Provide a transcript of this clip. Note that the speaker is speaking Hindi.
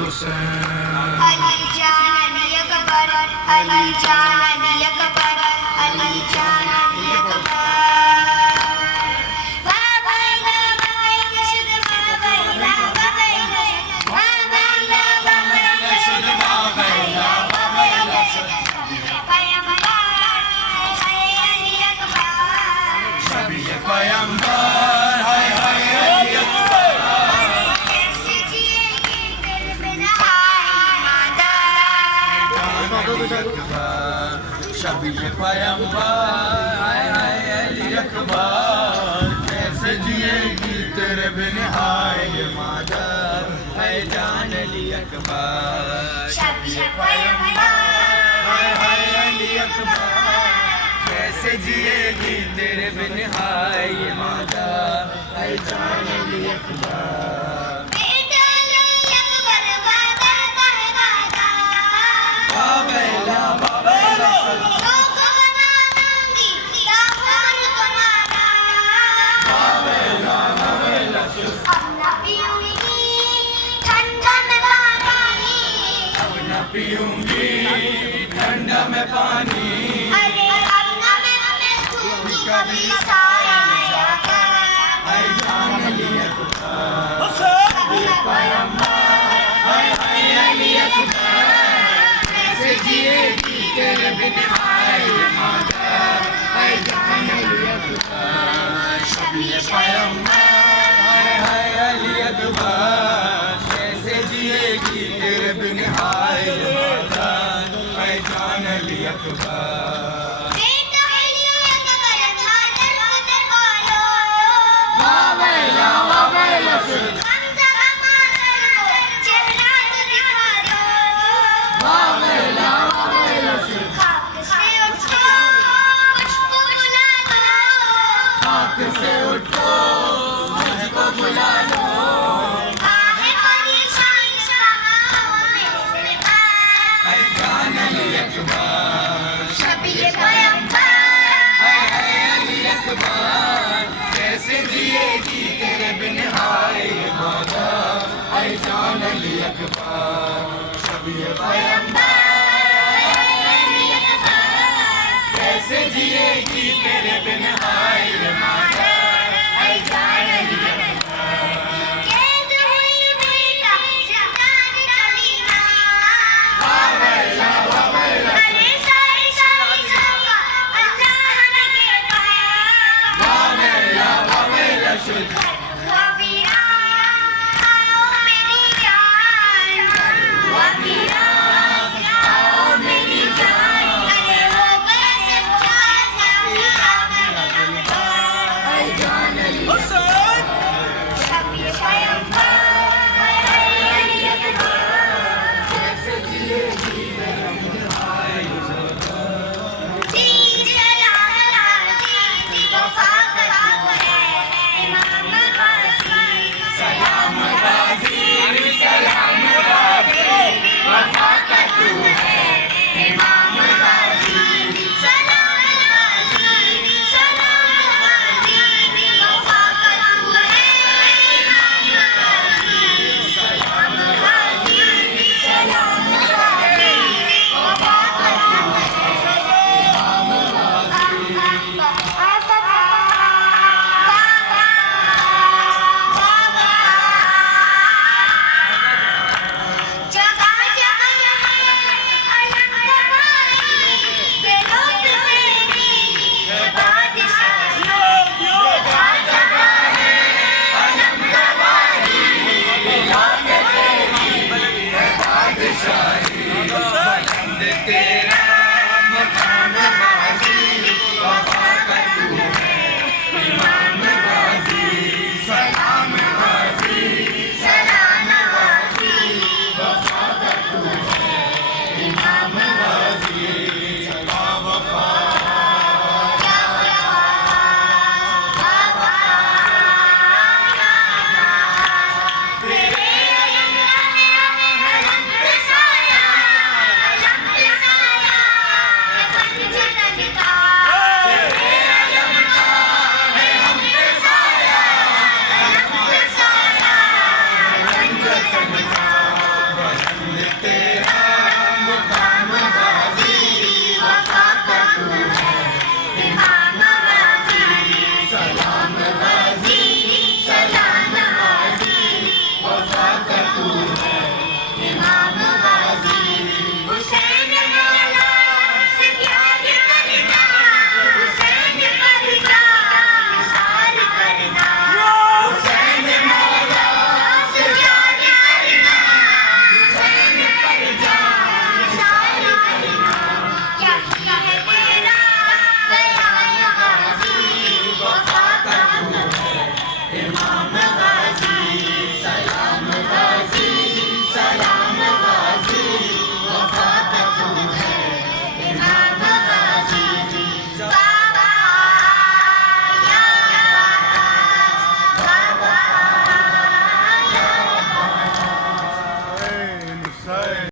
अली जान अली अकबर, अली जान अली अकबर, अली जान अली अकबर। शबीए पैगंबर हाय हाय अली अकबर, कैसे जिएगी तेरे बिन हाय मादर, है जान अली अकबर। शबीए पैगंबर हाय हाय अली अकबर, कैसे जिएगी तेरे बिन हाय मादर, है जान अली अकबर। पीऊंगी ठंडा में पानी, अरे अपना मैं कभी साया है जान अली अकबर। शबीए पैगंबर हाय हाय अली अकबर, कैसे जिएगी तेरे बिन हाय मादर, है जान अली अकबर। शबीए पैगंबर हाय हाय अली अकबर, कैसे जिएगी तेरे बिन हाय मादर, है जान अली अकबर। से उठो मुझको बुला लो, है जान अली अकबर। शबीए पैगंबर हाय हाय अली अकबर, कैसे जिएगी तेरे बिन हाय मादर, है जान अली अकबर। शबीए पैगंबर हाय हाय अली अकबर, कैसे जिएगी तेरे बिन